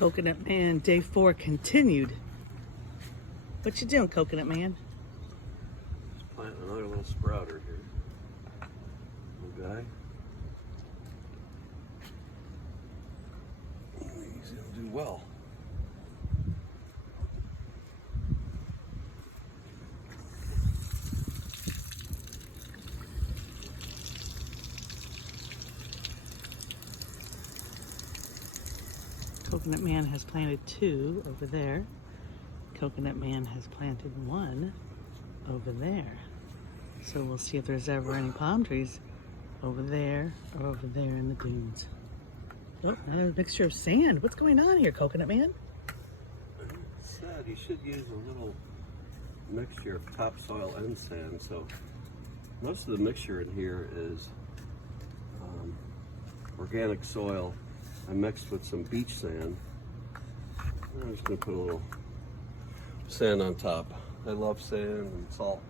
Coconut Man, day 4 continued. What you doing, Coconut Man? Just planting another little sprouter here. Little guy. He's gonna do well. Coconut Man has planted 2 over there. Coconut Man has planted 1 over there. So we'll see if there's ever any palm trees over there or over there in the dunes. Oh, another mixture of sand. What's going on here, Coconut Man? Said you should use a little mixture of topsoil and sand. So most of the mixture in here is organic soil. I mixed with some beach sand. I'm just gonna put a little sand on top. I love sand and salt.